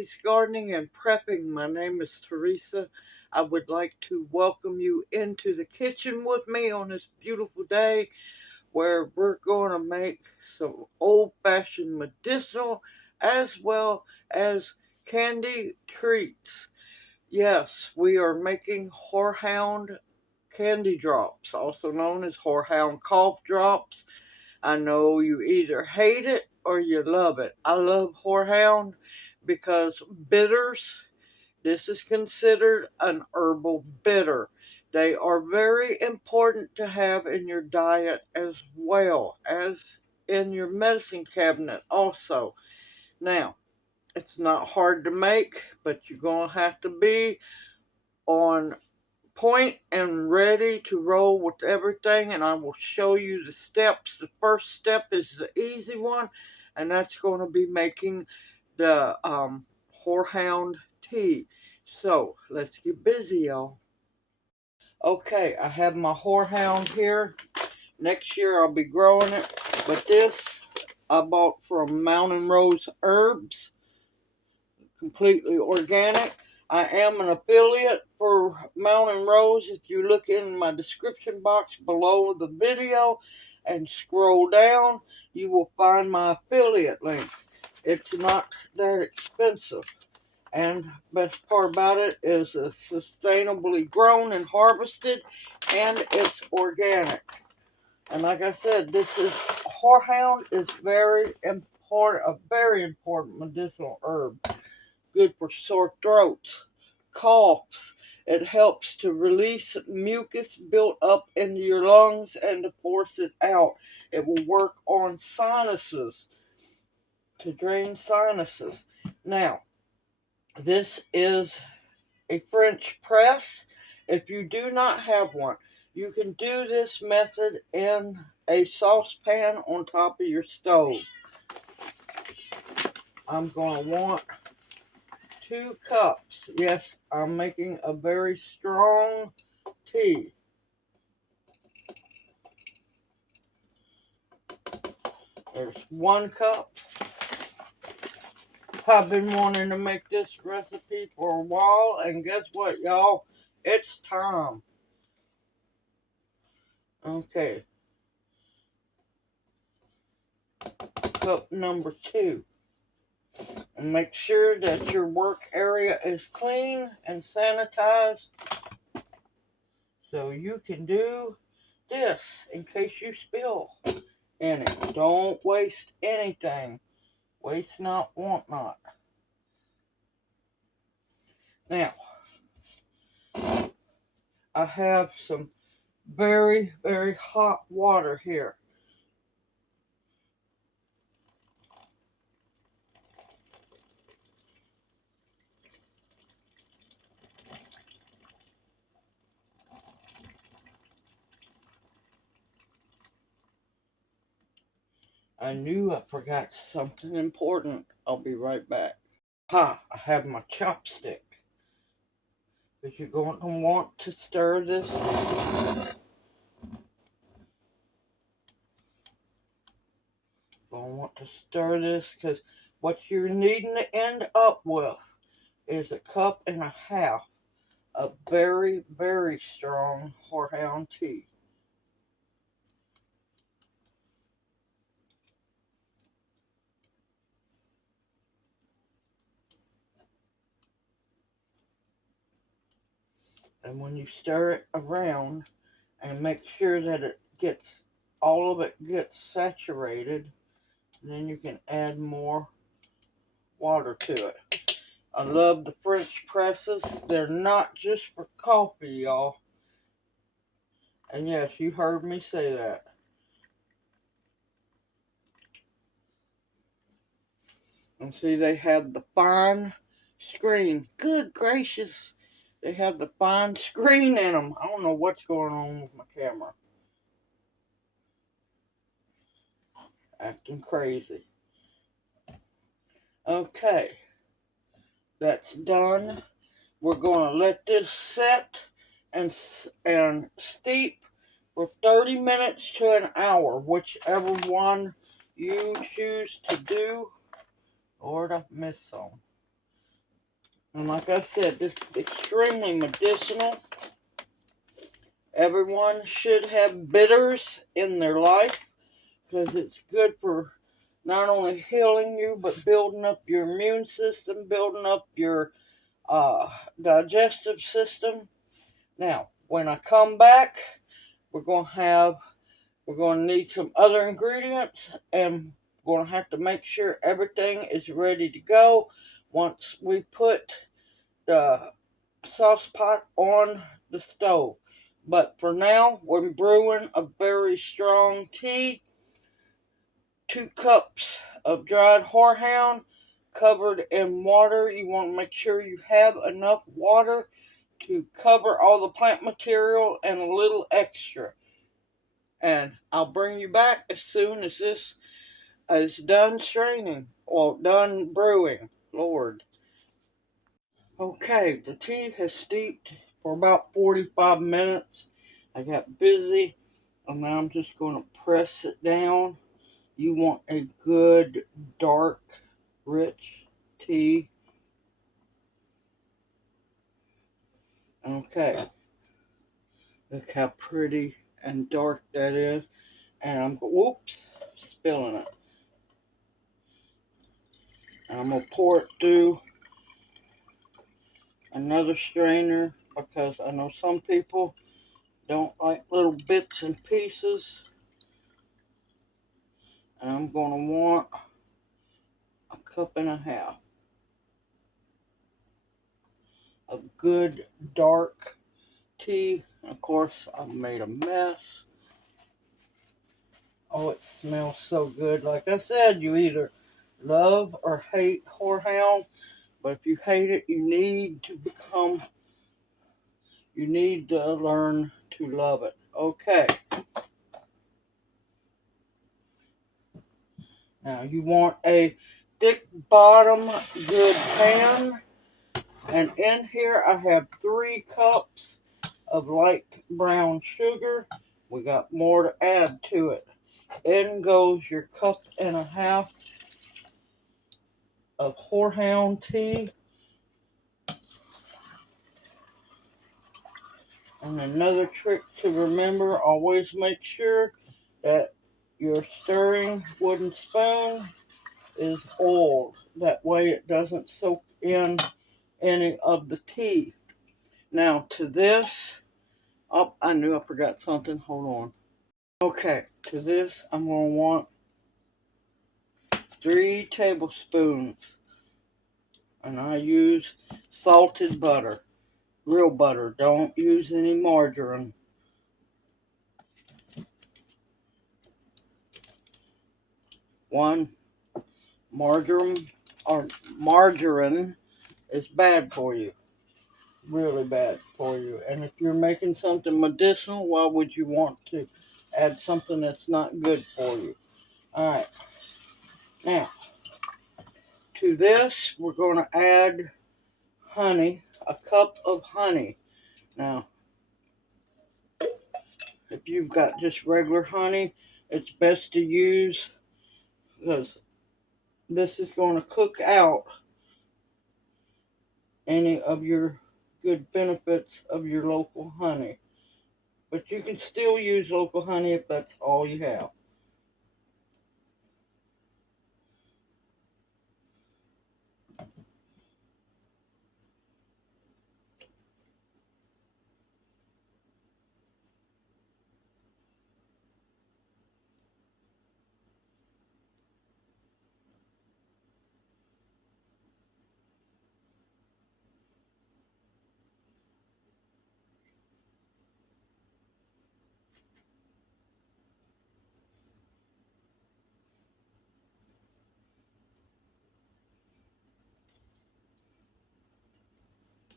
Today's Gardening and Prepping. My name is Teresa. I would like to welcome you into the kitchen with me on this beautiful day where we're going to make some old-fashioned medicinal as well as candy treats. Yes, we are making Horehound candy drops, also known as Horehound cough drops. I know you either hate it or you love it. I love Horehound because bitters, this is considered an herbal bitter. They are very important to have in your diet as well as in your medicine cabinet also. Now, it's not hard to make, but you're going to have to be on point and ready to roll with everything, and I will show you the steps. The first step is the easy one, and that's going to be making the Horehound tea. So let's get busy, y'all. Okay, I have my Horehound here. Next year I'll be growing it, but this I bought from Mountain Rose Herbs, completely organic. I am an affiliate for Mountain Rose. If you look in my description box below the video and scroll down, you will find my affiliate link. It's not that expensive. And best part about it is it's sustainably grown and harvested, and it's organic. And like I said, this is Horehound is very important, a very important medicinal herb. Good for sore throats, coughs. It helps to release mucus built up into your lungs and to force it out. It will work on sinuses, to drain sinuses. Now, this is a French press. If you do not have one, you can do this method in a saucepan on top of your stove. I'm going to want 2 cups. Yes, I'm making a very strong tea. There's 1 cup. I've been wanting to make this recipe for a while, and guess what, y'all? It's time. Okay. Cup number 2. And make sure that your work area is clean and sanitized so you can do this in case you spill in it. Don't waste anything. Waste not, want not. Now, I have some very, very hot water here. I knew I forgot something important. I'll be right back. I have my chopstick. Because you're going to want to stir this. Going to want to stir this because what you're needing to end up with is 1.5 cups of very, very strong Horehound tea. And when you stir it around and make sure that it gets, all of it gets saturated, then you can add more water to it. I love the French presses. They're not just for coffee, y'all. And yes, you heard me say that. And see, they have the fine screen. Good gracious. They have the fine screen in them. I don't know what's going on with my camera. Acting crazy. Okay. That's done. We're going to let this set and steep for 30 minutes to an hour, whichever one you choose to do. Lord, I've missed some. And like I said, this is extremely medicinal. Everyone should have bitters in their life because it's good for not only healing you, but building up your immune system, building up your digestive system. Now, when I come back, we're going to need some other ingredients, and we're going to have to make sure everything is ready to go once we put the sauce pot on the stove. But for now, we're brewing a very strong tea. 2 cups of dried horehound covered in water. You want to make sure you have enough water to cover all the plant material and a little extra. And I'll bring you back as soon as this is done straining or done brewing. Lord. Okay, the tea has steeped for about 45 minutes. I got busy, and now I'm just going to press it down. You want a good, dark, rich tea. Okay, look how pretty and dark that is. And I'm, whoops, spilling it. And I'm going to pour it through another strainer because I know some people don't like little bits and pieces. And I'm going to want a cup and a half of good dark tea. Of course, I've made a mess. Oh, it smells so good. Like I said, you either love or hate Horehound, but if you hate it, you need to learn to love it. Okay. Now you want a thick bottom, good pan. And in here I have 3 cups of light brown sugar. We got more to add to it. In goes your cup and a half of Horehound tea. And another trick to remember, always make sure that your stirring wooden spoon is oiled. That way it doesn't soak in any of the tea. Now to this, oh, I knew I forgot something. Hold on. Okay, to this I'm going to want 3 tablespoons. And I use salted butter. Real butter. Don't use any margarine. 1, margarine is bad for you. Really bad for you. And if you're making something medicinal, why would you want to add something that's not good for you? Alright. Now, to this, we're going to add honey. A cup of honey. Now, if you've got just regular honey, it's best to use, because this is going to cook out any of your good benefits of your local honey. But you can still use local honey if that's all you have.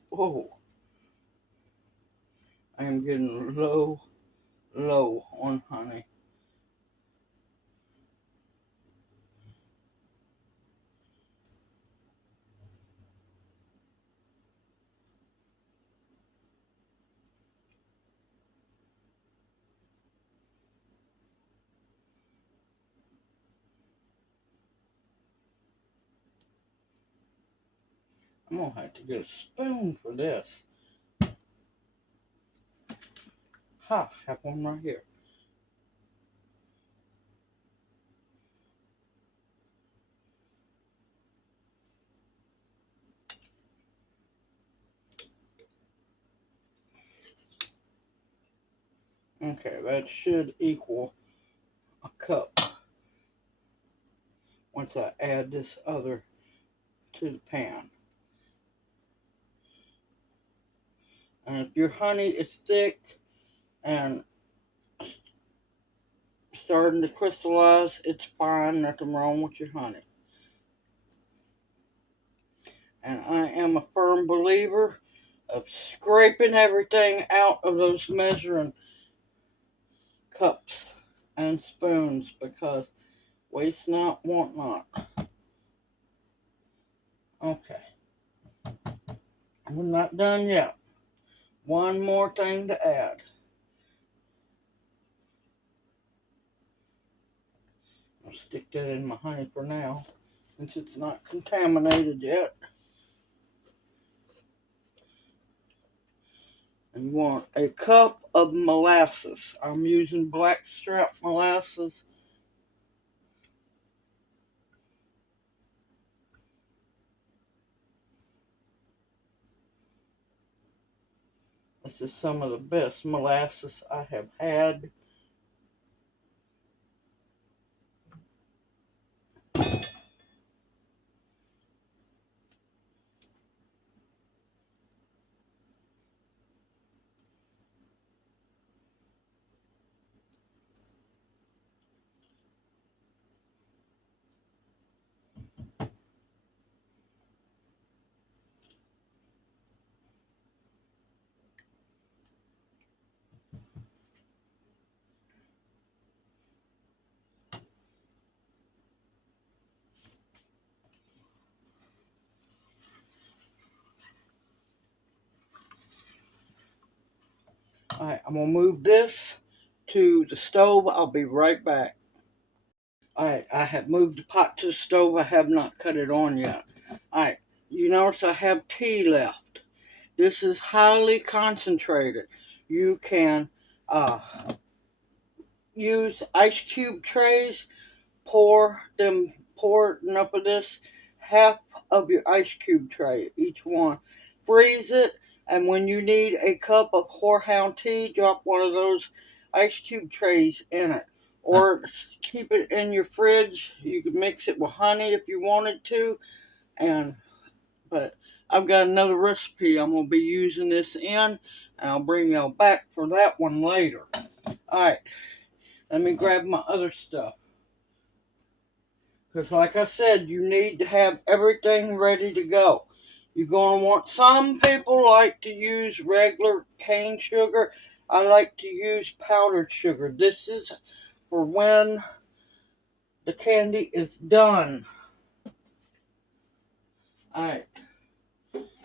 Whoa. I am getting low on honey. I'm going to have to get a spoon for this. Ha, have one right here. Okay, that should equal a cup once I add this other to the pan. And if your honey is thick and starting to crystallize, it's fine, nothing wrong with your honey. And I am a firm believer of scraping everything out of those measuring cups and spoons, because waste not, want not. Okay, we're not done yet. One more thing to add. I'll stick that in my honey for now, since it's not contaminated yet. And you want a cup of molasses. I'm using blackstrap molasses. This is some of the best molasses I have had. Alright, I'm going to move this to the stove. I'll be right back. Alright, I have moved the pot to the stove. I have not cut it on yet. Alright, you notice I have tea left. This is highly concentrated. You can use ice cube trays, pour enough of this, half of your ice cube tray, each one. Freeze it, and when you need a cup of Horehound tea, drop one of those ice cube trays in it. Or keep it in your fridge. You can mix it with honey if you wanted to. But I've got another recipe I'm going to be using this in, and I'll bring y'all back for that one later. Alright, let me grab my other stuff. Because like I said, you need to have everything ready to go. You're going to want, some people like to use regular cane sugar. I like to use powdered sugar. This is for when the candy is done. Alright,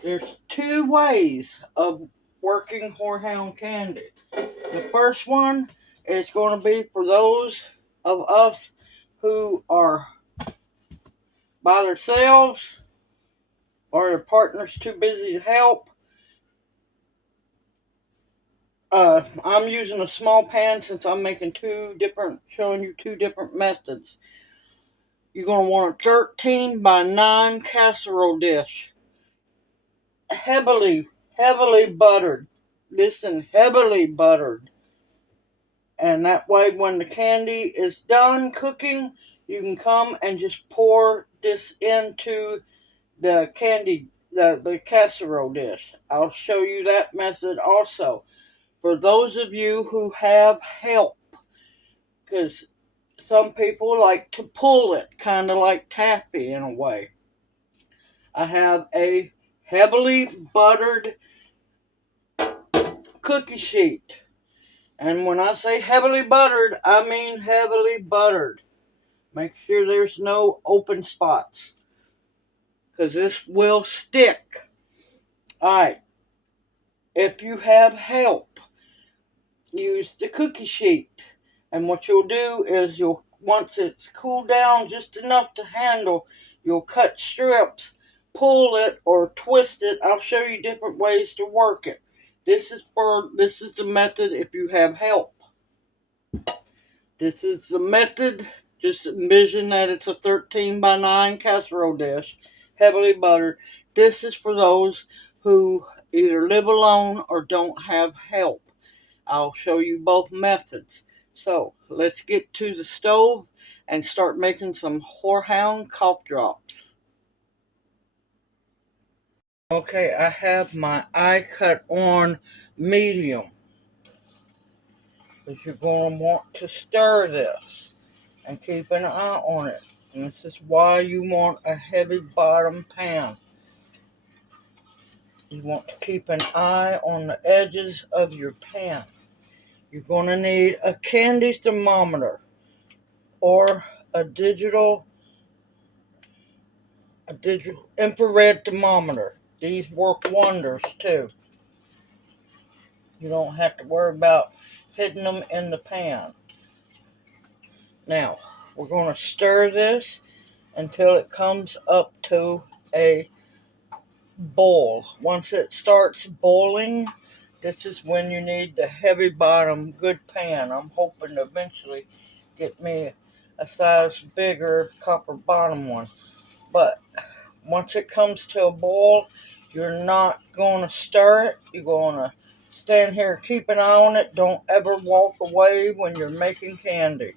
there's two ways of working Horehound candy. The first one is going to be for those of us who are by themselves or their partner's too busy to help. I'm using a small pan since I'm making showing you two different methods. You're going to want a 13 by 9 casserole dish. Heavily buttered. Listen, heavily buttered. And that way when the candy is done cooking, you can come and just pour this into the the casserole dish. I'll show you that method also. For those of you who have help, because some people like to pull it, kind of like taffy in a way. I have a heavily buttered cookie sheet. And when I say heavily buttered, I mean heavily buttered. Make sure there's no open spots, because this will stick. Alright, if you have help, use the cookie sheet. And what you'll do is once it's cooled down just enough to handle, you'll cut strips, pull it or twist it. I'll show you different ways to work it. This is the method if you have help. This is the method. Just envision that it's a 13 by 9 casserole dish, heavily buttered. This is for those who either live alone or don't have help. I'll show you both methods. So let's get to the stove and start making some Horehound cough drops. Okay, I have my eye cut on medium. But you're going to want to stir this and keep an eye on it. And this is why you want a heavy bottom pan. You want to keep an eye on the edges of your pan. You're going to need a candy thermometer or a digital infrared thermometer. These work wonders too. You don't have to worry about hitting them in the pan. Now, we're going to stir this until it comes up to a boil. Once it starts boiling, this is when you need the heavy bottom good pan. I'm hoping to eventually get me a size bigger copper bottom one. But once it comes to a boil, you're not going to stir it. You're going to stand here, keep an eye on it. Don't ever walk away when you're making candy,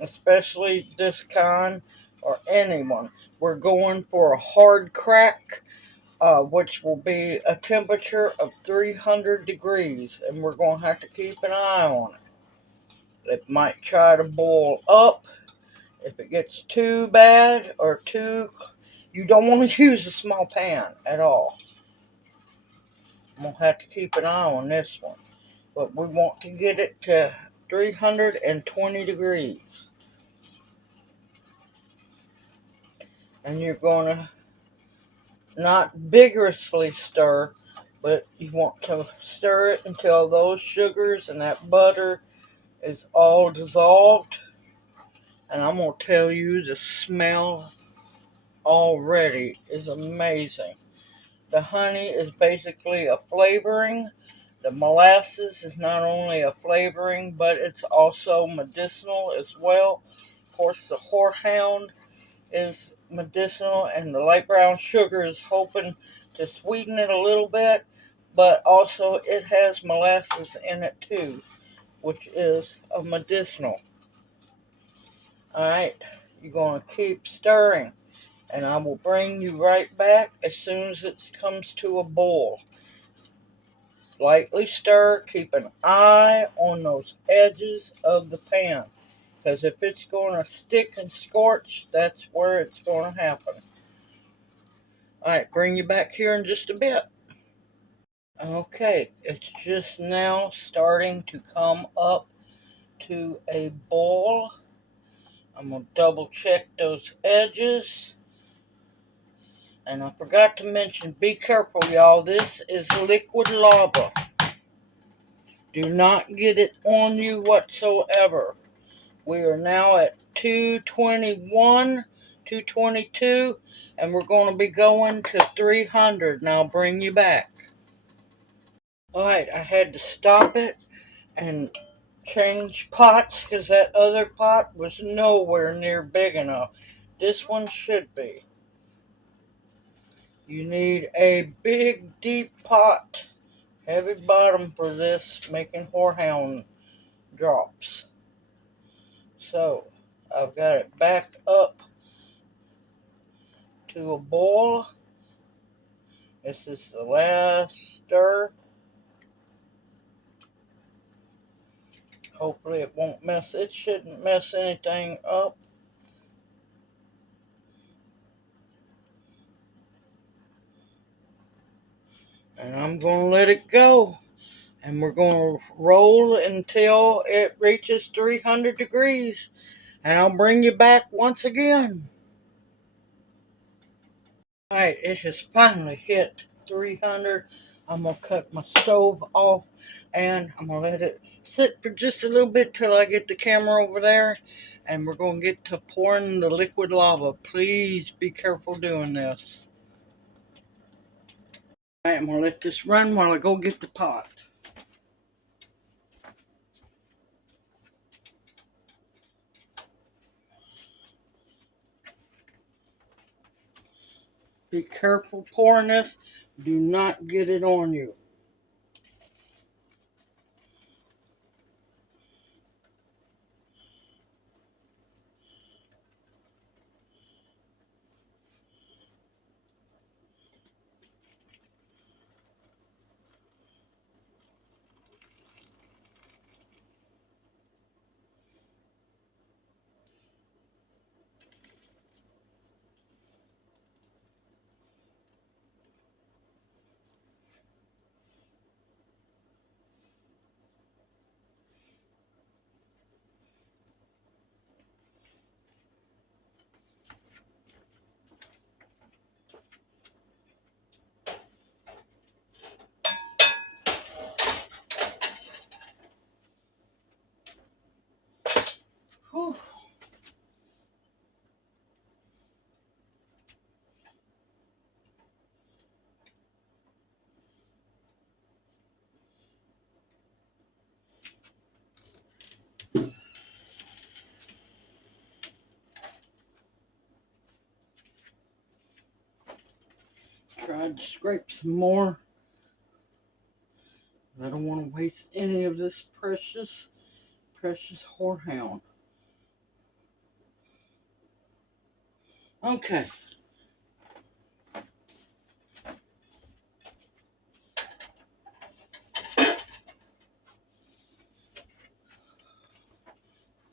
especially this kind or anyone. We're going for a hard crack, which will be a temperature of 300 degrees, and we're going to have to keep an eye on it. It might try to boil up. If it gets too bad or you don't want to use a small pan at all. I'm going to have to keep an eye on this one. But we want to get it to 320 degrees. And you're going to not vigorously stir, but you want to stir it until those sugars and that butter is all dissolved. And I'm going to tell you, the smell already is amazing. The honey is basically a flavoring. The molasses is not only a flavoring, but it's also medicinal as well. Of course, the Horehound is medicinal, and the light brown sugar is hoping to sweeten it a little bit, but also it has molasses in it too, which is a medicinal. Alright, you're going to keep stirring, and I will bring you right back as soon as it comes to a boil. Lightly stir, keep an eye on those edges of the pan, because if it's going to stick and scorch, that's where it's going to happen. Alright, bring you back here in just a bit. Okay, it's just now starting to come up to a boil. I'm going to double check those edges. And I forgot to mention, be careful, y'all. This is liquid lava. Do not get it on you whatsoever. We are now at 221, 222, and we're going to be going to 300. Now I'll bring you back. Alright, I had to stop it and change pots because that other pot was nowhere near big enough. This one should be. You need a big, deep pot, heavy bottom for this, making Horehound drops. So, I've got it back up to a boil. This is the last stir. Hopefully it won't mess, it shouldn't mess anything up. And I'm going to let it go. And we're going to roll until it reaches 300 degrees. And I'll bring you back once again. Alright, it has finally hit 300. I'm going to cut my stove off. And I'm going to let it sit for just a little bit till I get the camera over there. And we're going to get to pouring the liquid lava. Please be careful doing this. Alright, I'm going to let this run while I go get the pot. Be careful pouring this. Do not get it on you. Whew. Tried to scrape some more. I don't want to waste any of this precious Horehound. Okay.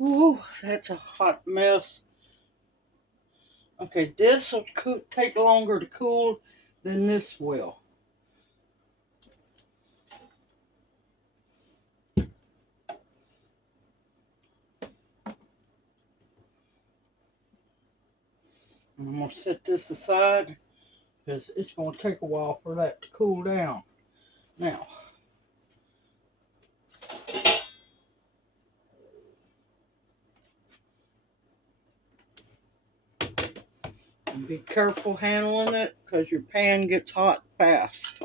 Ooh, that's a hot mess. Okay, this will take longer to cool than this will. I'm going to set this aside because it's going to take a while for that to cool down. Now, be careful handling it because your pan gets hot fast.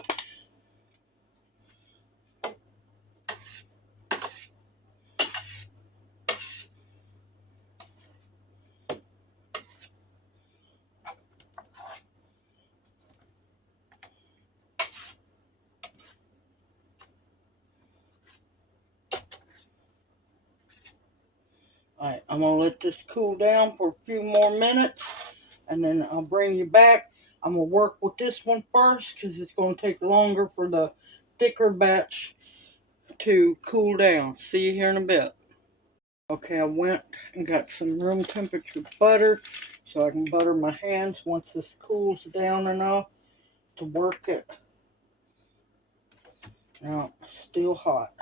Alright, I'm going to let this cool down for a few more minutes and then I'll bring you back. I'm going to work with this one first because it's going to take longer for the thicker batch to cool down. See you here in a bit. Okay, I went and got some room temperature butter so I can butter my hands once this cools down enough to work it. Now, still hot.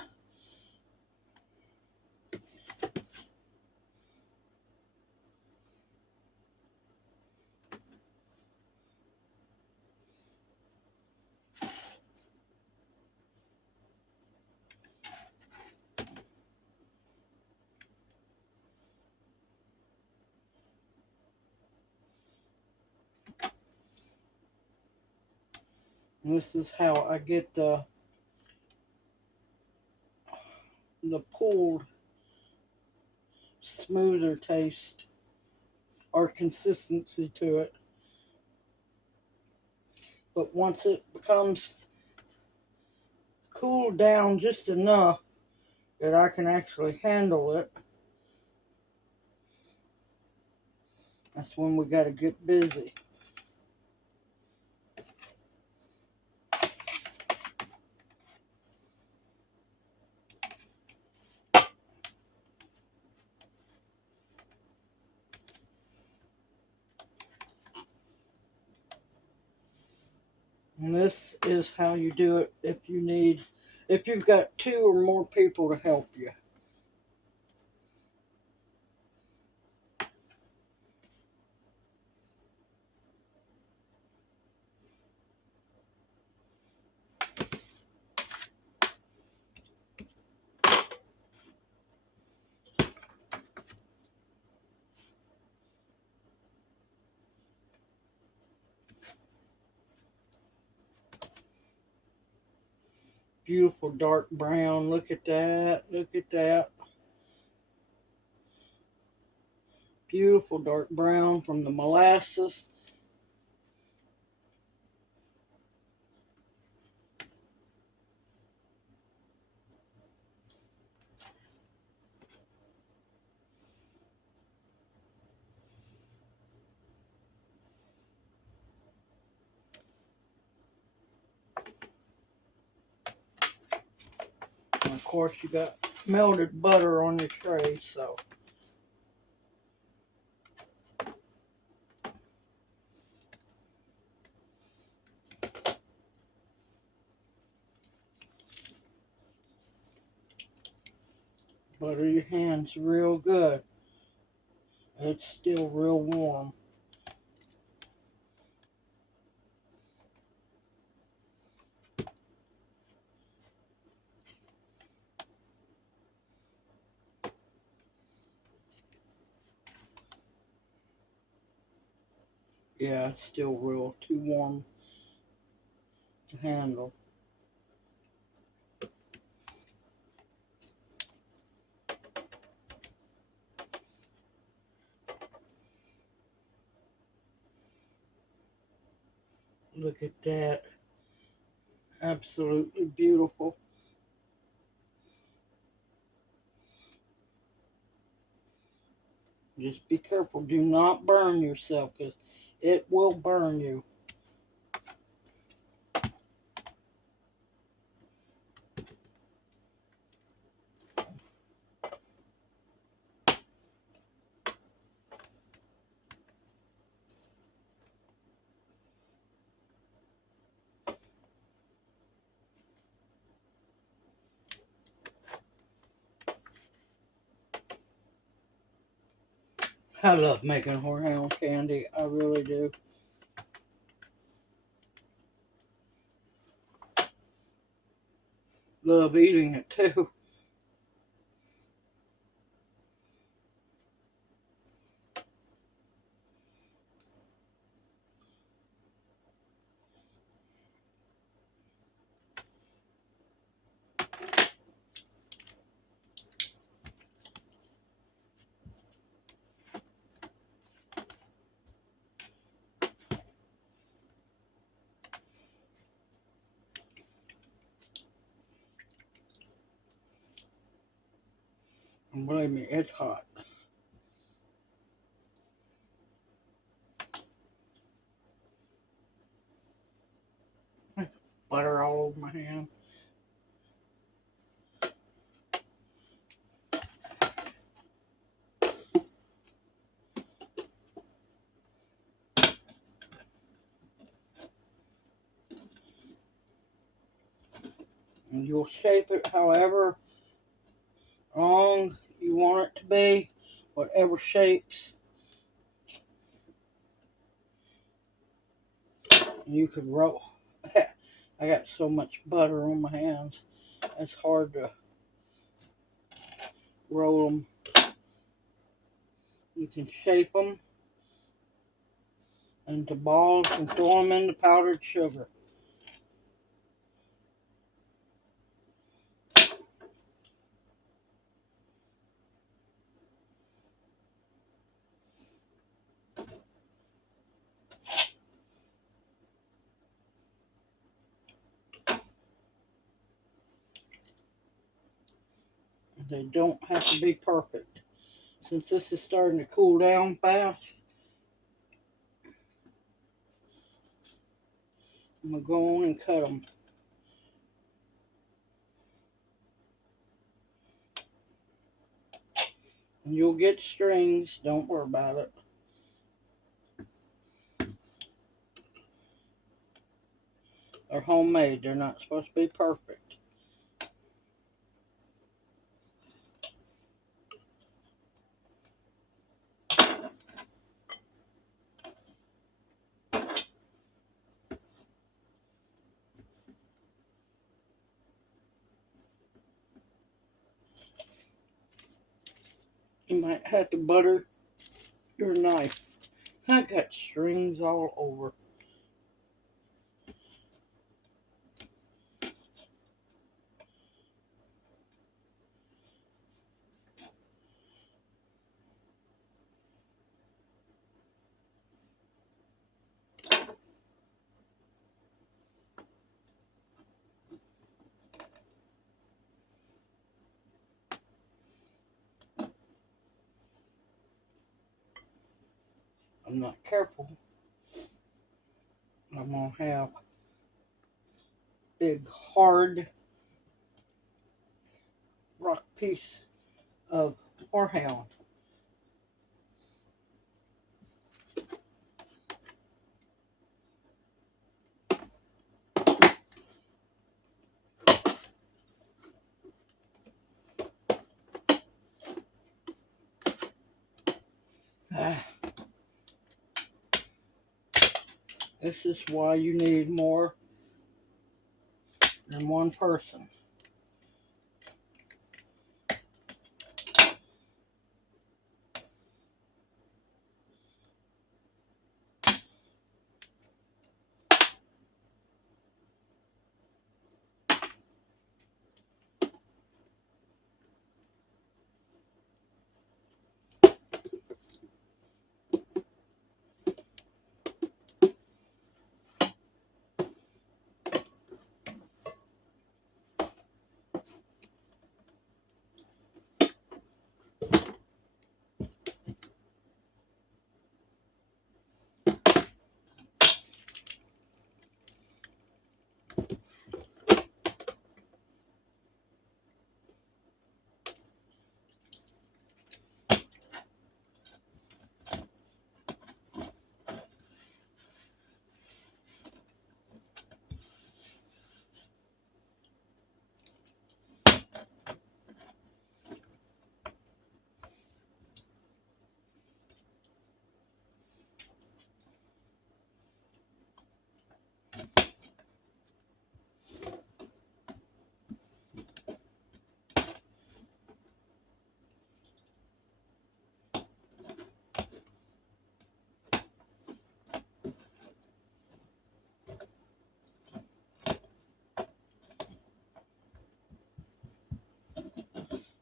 And this is how I get the pulled smoother taste or consistency to it. But once it becomes cooled down just enough that I can actually handle it, that's when we got to get busy. And this is how you do it if you've got 2 or more people to help you. Beautiful dark brown. Look at that. Look at that. Beautiful dark brown from the molasses. And of course, you got melted butter on your tray, so. Butter your hands real good. It's still real warm. Yeah, it's still real too warm to handle. Look at that. Absolutely beautiful. Just be careful. Do not burn yourself because it will burn you. I love making horehound candy. I really do. Love eating it too. And believe me, it's hot. Butter all over my hand. And you'll shape it however long you want it to be, whatever shapes. And you could roll. I got so much butter on my hands. It's hard to roll them. You can shape them into balls and throw them into powdered sugar. They don't have to be perfect. Since this is starting to cool down fast, I'm going to go on and cut them. And you'll get strings, don't worry about it. They're homemade, they're not supposed to be perfect. You might have to butter your knife. I got strings all over. I'm not careful, I'm going to have big hard rock piece of Horehound. This is why you need more than one person.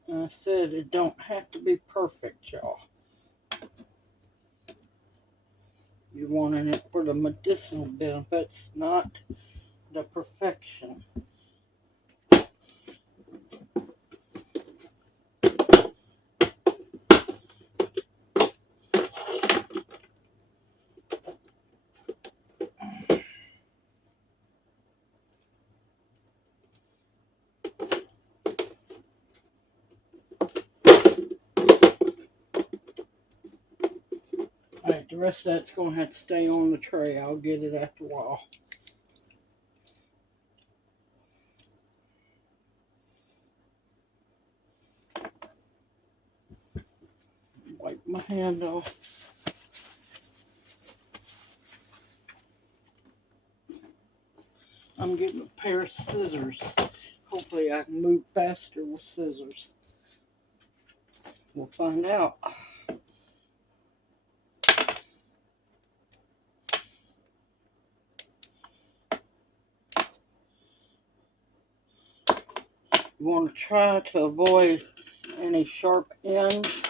And I said it don't have to be perfect, y'all. You're wanting it for the medicinal benefits, not the perfection. Alright, the rest of that's going to have to stay on the tray. I'll get it after a while. Wipe my hand off. I'm getting a pair of scissors. Hopefully I can move faster with scissors. We'll find out. You want to try to avoid any sharp ends.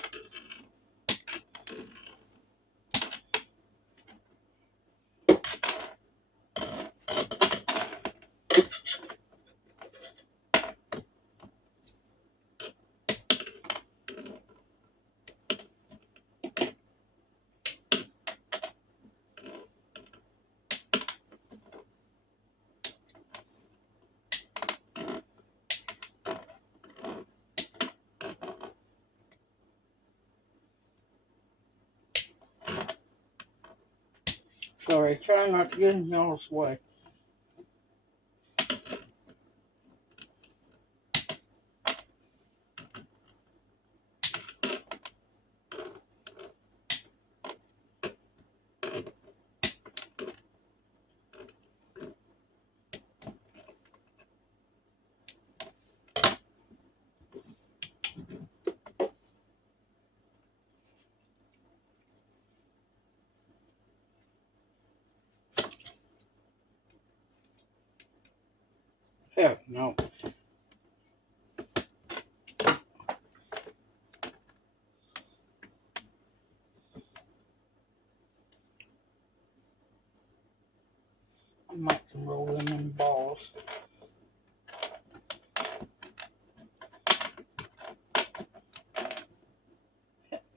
Sorry, try not to get in y'all's way. Heck no. I might can roll them in balls.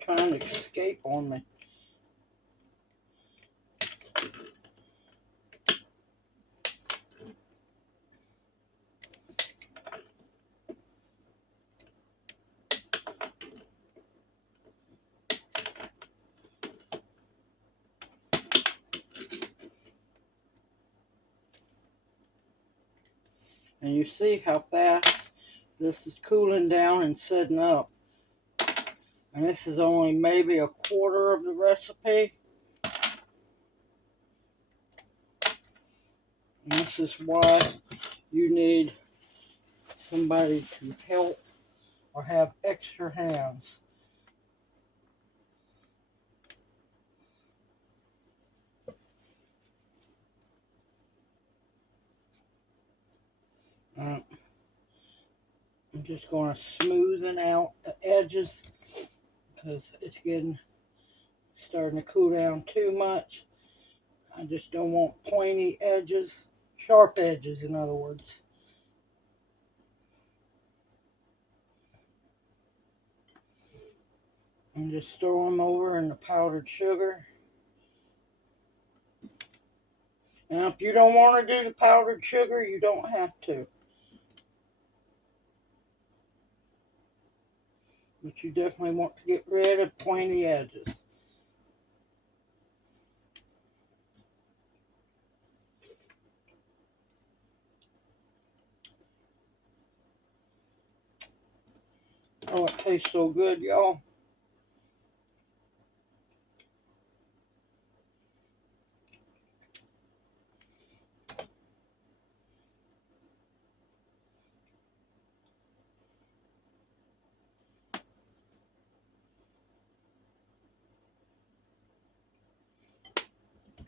Trying to escape on me. And you see how fast this is cooling down and setting up. And this is only maybe a quarter of the recipe. And this is why you need somebody to help or have extra hands. I'm just going to smoothen out the edges because it's starting to cool down too much. I just don't want pointy edges, sharp edges in other words. And just throw them over in the powdered sugar. Now if you don't want to do the powdered sugar, you don't have to. But you definitely want to get rid of pointy edges. Oh, it tastes so good, y'all.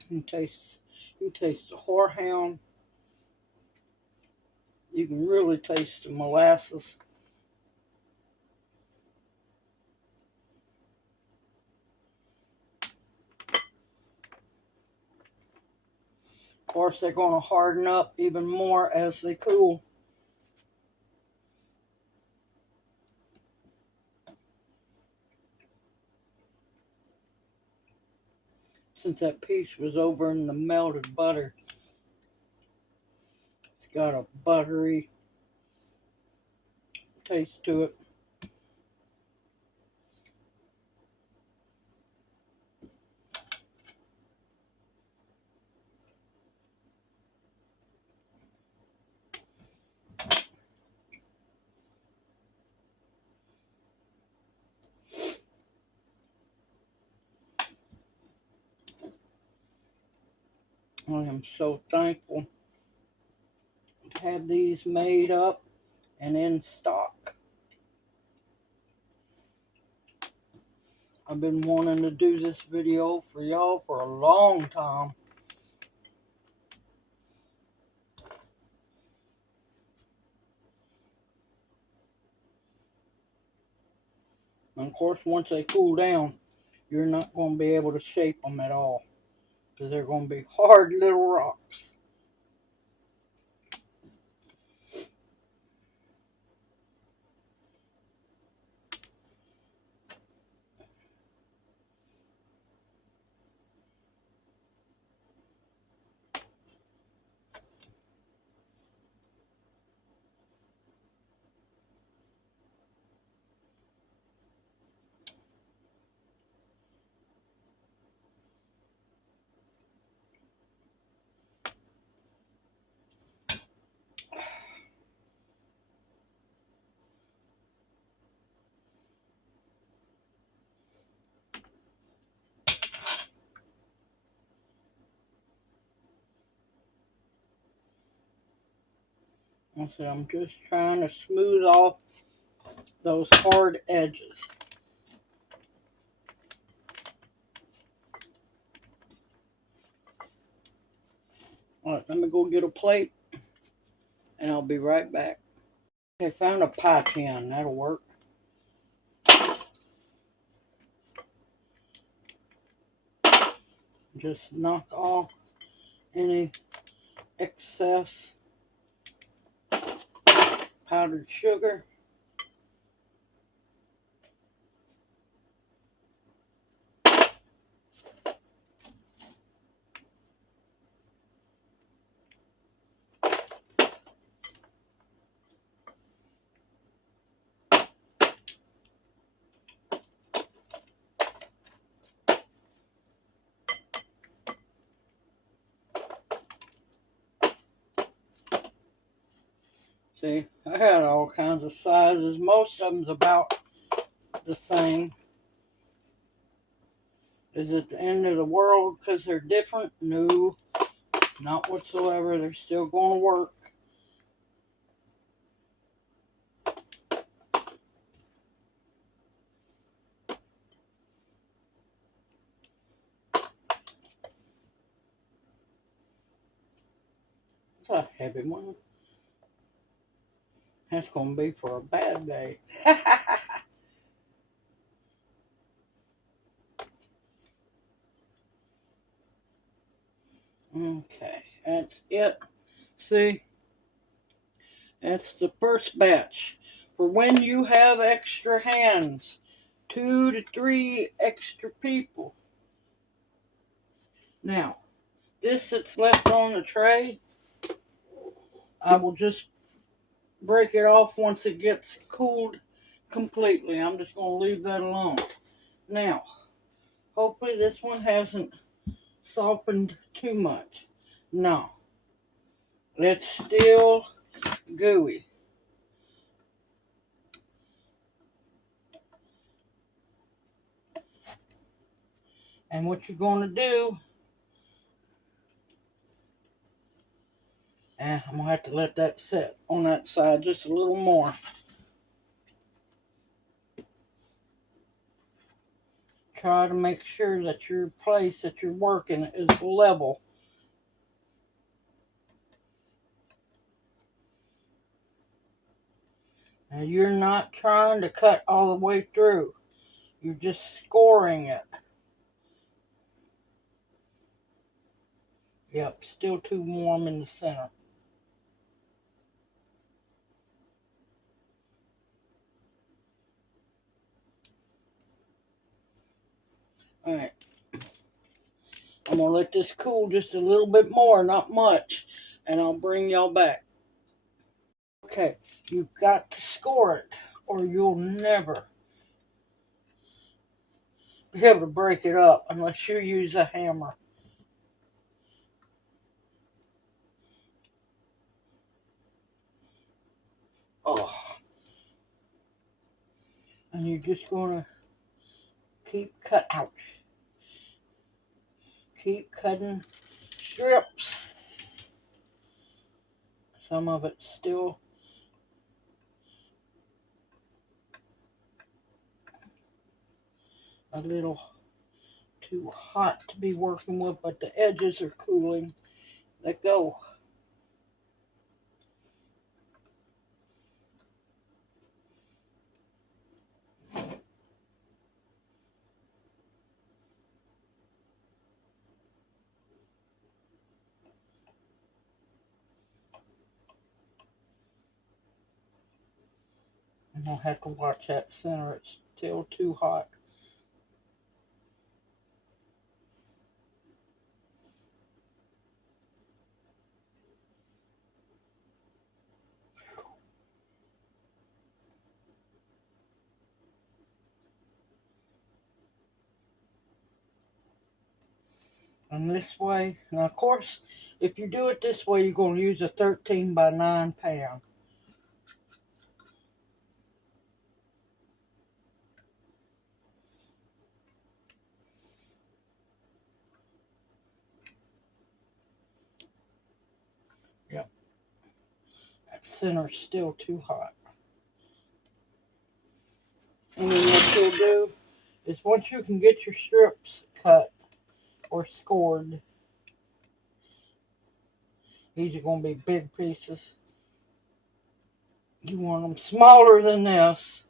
You taste the Horehound. You can really taste the molasses. Of course, they're going to harden up even more as they cool. Since that piece was over in the melted butter, it's got a buttery taste to it. I am so thankful to have these made up and in stock. I've been wanting to do this video for y'all for a long time. And of course, once they cool down, you're not going to be able to shape them at all because they're going to be hard little rocks. So I'm just trying to smooth off those hard edges. Alright, let me go get a plate and I'll be right back. Okay, found a pie tin. That'll work. Just knock off any excess powdered sugar. See, I had all kinds of sizes. Most of them's about the same. Is it the end of the world because they're different? No, not whatsoever. They're still going to work. It's a heavy one. That's going to be for a bad day. Okay, that's it. See, that's the first batch. For when you have extra hands, 2 to 3 extra people. Now, this that's left on the tray, I will just break it off once it gets cooled completely. I'm just going to leave that alone. Now, hopefully this one hasn't softened too much. No, it's still gooey. And what you're going to do, and I'm going to have to let that sit on that side just a little more. Try to make sure that your place that you're working is level. Now you're not trying to cut all the way through. You're just scoring it. Yep, still too warm in the center. Alright. I'm going to let this cool just a little bit more, not much. And I'll bring y'all back. Okay, you've got to score it or you'll never be able to break it up unless you use a hammer. Oh. And you're just going to keep keep cutting strips. Some of it's still a little too hot to be working with, but the edges are cooling. Let go. And I'll have to watch that center. It's still too hot. And this way, now of course, if you do it this way, you're going to use a 13 by 9 pan. Yep. That center's still too hot. And then what you'll do is once you can get your strips cut or scored, these are going to be big pieces. You want them smaller than this.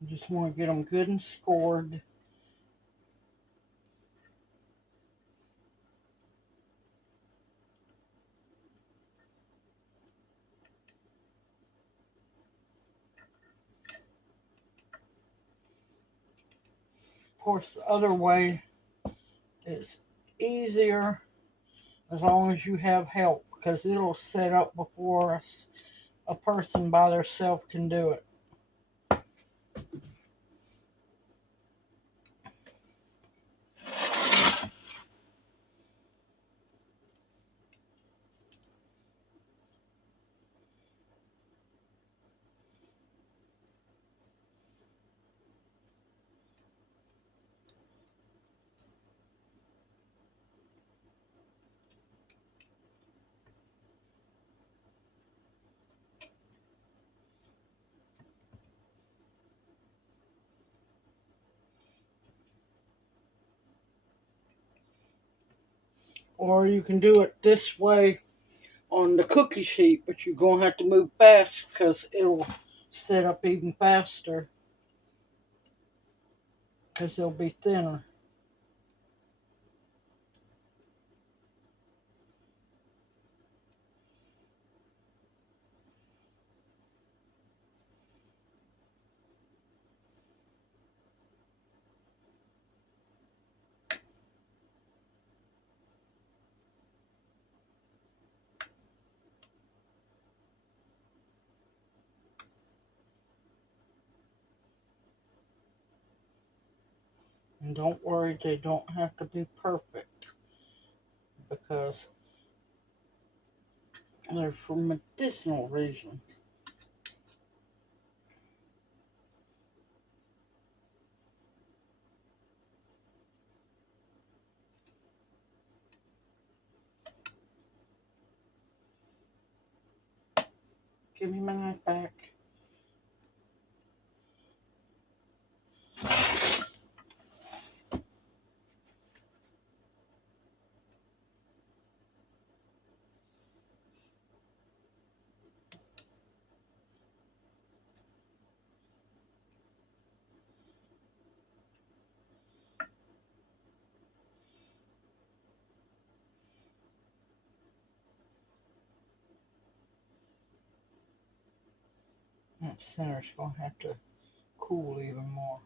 You just want to get them good and scored. Of course, the other way is easier as long as you have help, because it'll set up before us. A person by themselves can do it. Or you can do it this way on the cookie sheet, but you're going to have to move fast because it'll set up even faster because it'll be thinner. And don't worry, they don't have to be perfect because they're for medicinal reasons. Give me my knife back. That center's going to have to cool even more.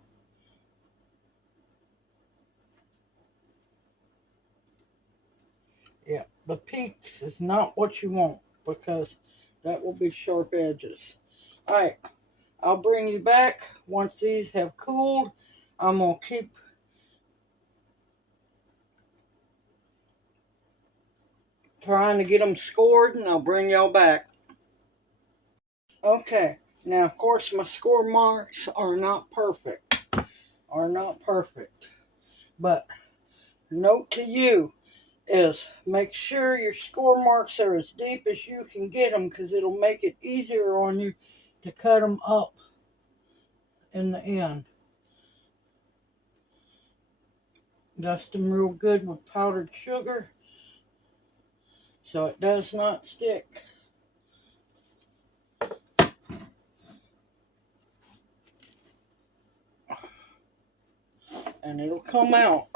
Yeah, the peaks is not what you want because that will be sharp edges. Alright, I'll bring you back once these have cooled. I'm going to keep trying to get them scored and I'll bring y'all back. Okay, now of course my score marks are not perfect. But note to you is make sure your score marks are as deep as you can get them because it'll make it easier on you to cut them up in the end. Dust them real good with powdered sugar so it does not stick. And it'll come out.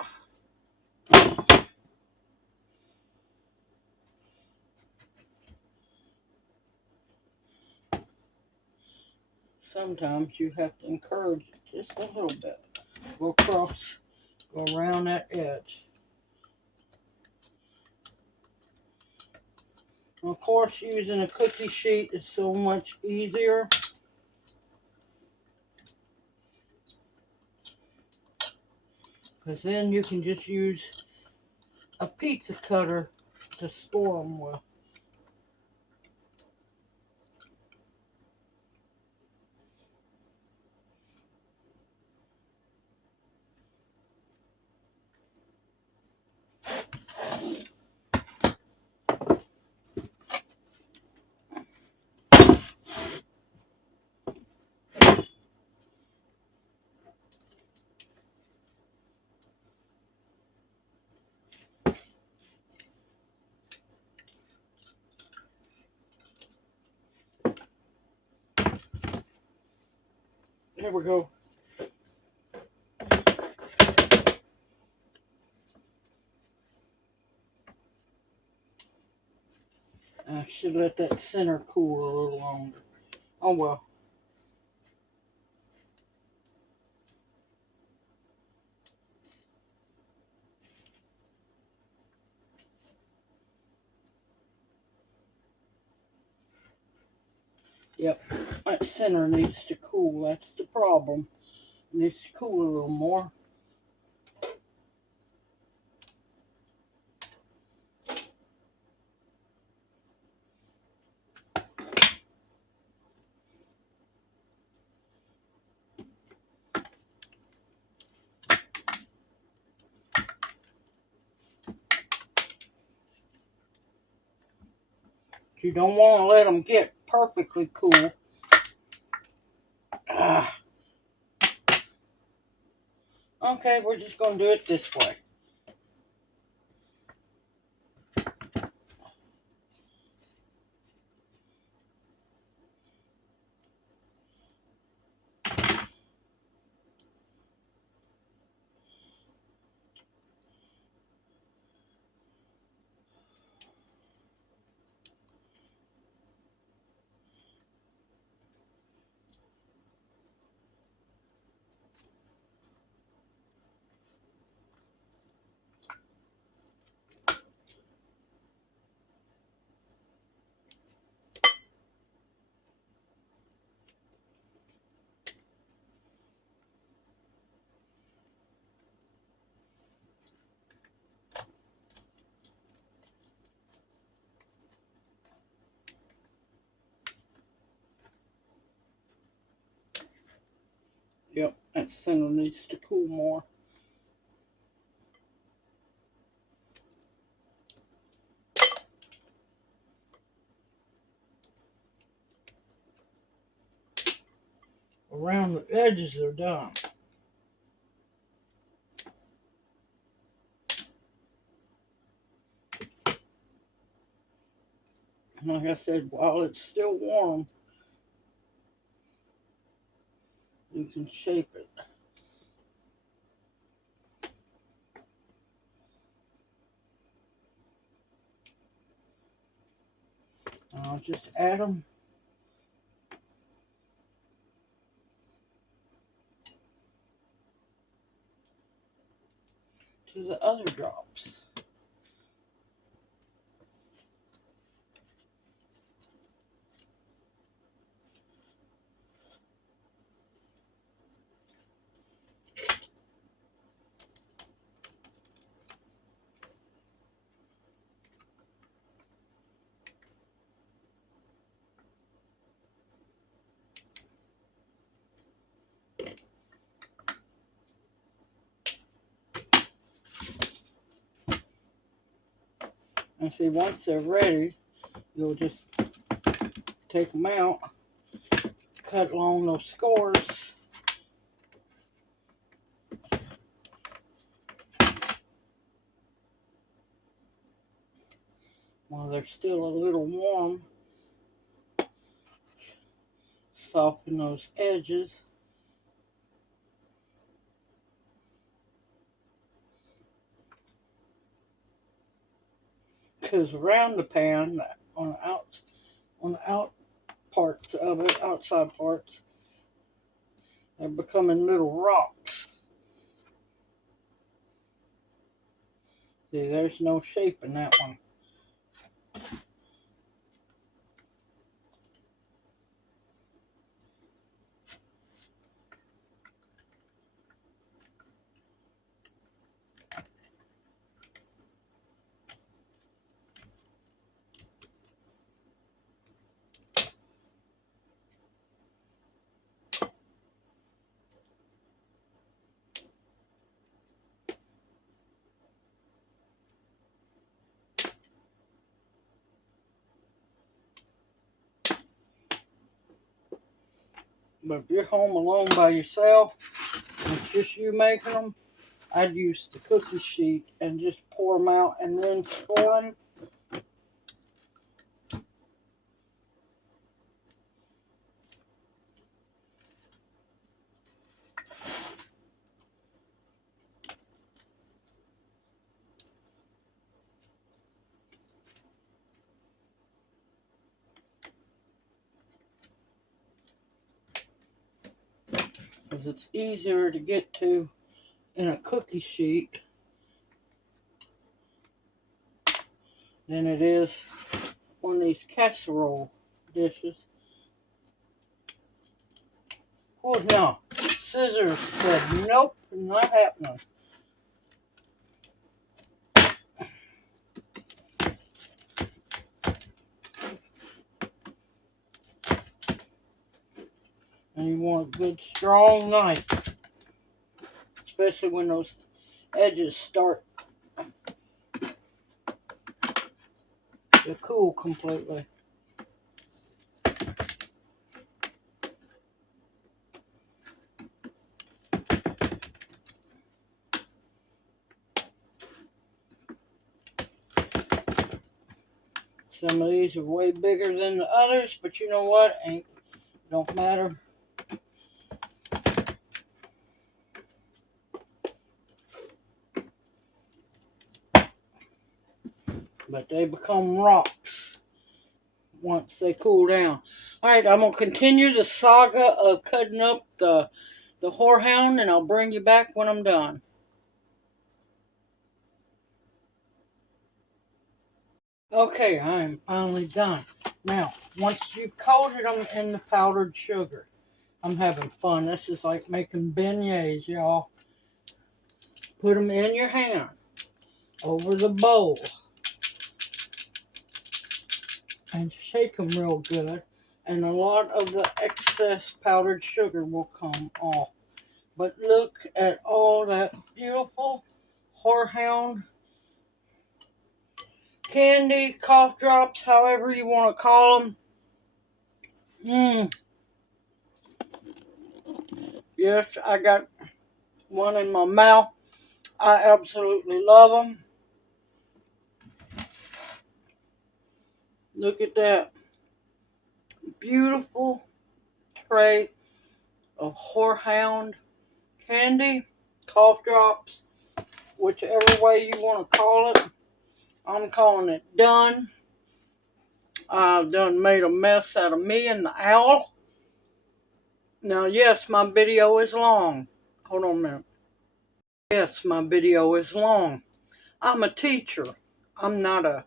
Sometimes you have to encourage it just a little bit. Go across, go around that edge. And of course, using a cookie sheet is so much easier. Because then you can just use a pizza cutter to score them with. There we go. I should let that center cool a little longer. Oh well. Yep, that center needs to cool. That's the problem. It needs to cool a little more. You don't want to let them get perfectly cool. Ah. Okay, we're just going to do it this way. Yep, that center needs to cool more. Around the edges are done. Like I said, while it's still warm, you can shape it. I'll just add them to the other drops. And see, once they're ready, you'll just take them out, cut along those scores. While they're still a little warm, soften those edges. Because around the pan, on the out parts of it, outside parts, they're becoming little rocks. See, there's no shape in that one. But if you're home alone by yourself, and it's just you making them, I'd use the cookie sheet and just pour them out and then score them. Because it's easier to get to in a cookie sheet than it is on these casserole dishes. Oh no. Scissors said nope, not happening. And you want a good strong knife, especially when those edges start to cool completely. Some of these are way bigger than the others, but you know what? Don't matter. But they become rocks once they cool down. Alright, I'm going to continue the saga of cutting up the Horehound, and I'll bring you back when I'm done. Okay, I am finally done. Now, once you've coated them in the powdered sugar, I'm having fun. This is like making beignets, y'all. Put them in your hand over the bowl and shake them real good, and a lot of the excess powdered sugar will come off. But look at all that beautiful Horehound candy, cough drops, however you want to call them. Yes, I got one in my mouth. I absolutely love them. Look at that beautiful tray of Horehound candy, cough drops, whichever way you want to call it. I'm calling it done. I've done made a mess out of me and the owl. Now, yes, my video is long. Hold on a minute. Yes, my video is long. I'm a teacher. I'm not a,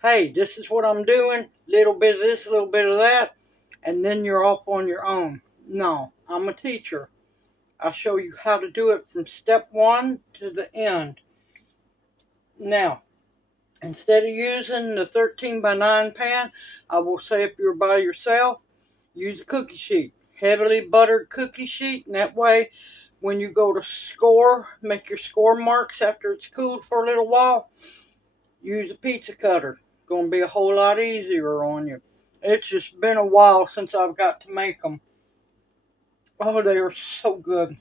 hey, this is what I'm doing, little bit of this, little bit of that, and then you're off on your own. No, I'm a teacher. I'll show you how to do it from step one to the end. Now, instead of using the 13 by 9 pan, I will say if you're by yourself, use a cookie sheet. Heavily buttered cookie sheet, and that way when you go to score, make your score marks after it's cooled for a little while, use a pizza cutter. Going to be a whole lot easier on you. It's just been a while since I've got to make them. Oh, they are so good.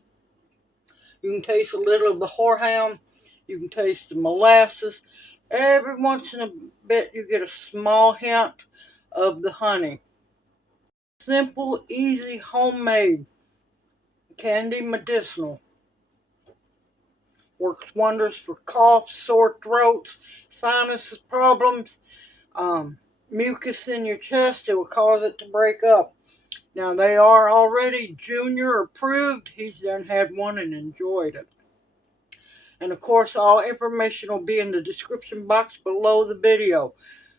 You can taste a little of the Horehound. You can taste the molasses. Every once in a bit you get a small hint of the honey. Simple, easy, homemade candy medicinal. Works wonders for coughs, sore throats, sinus problems, mucus in your chest. It will cause it to break up. Now, they are already junior approved. He's done had one and enjoyed it. And of course, all information will be in the description box below the video.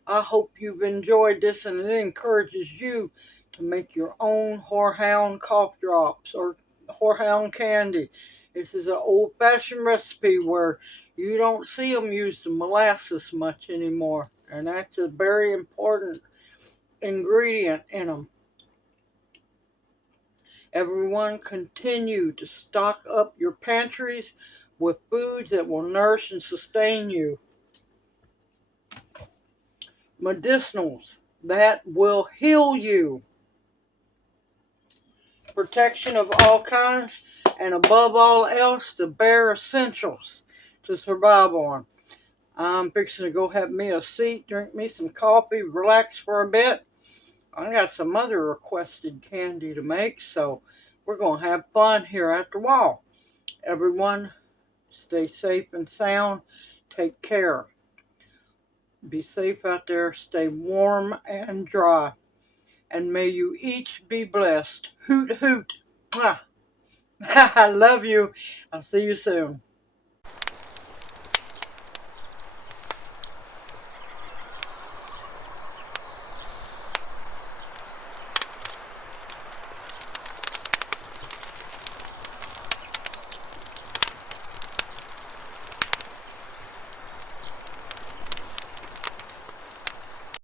I hope you've enjoyed this and it encourages you to make your own Horehound cough drops or Horehound candy. This is an old-fashioned recipe where you don't see them use the molasses much anymore. And that's a very important ingredient in them. Everyone, continue to stock up your pantries with foods that will nourish and sustain you. Medicinals that will heal you. Protection of all kinds, and above all else, the bare essentials to survive on. I'm fixing to go have me a seat, drink me some coffee, relax for a bit. I got some other requested candy to make, so we're going to have fun here at the wall. Everyone, stay safe and sound. Take care. Be safe out there. Stay warm and dry. And may you each be blessed. Hoot, hoot. Mwah. I love you. I'll see you soon.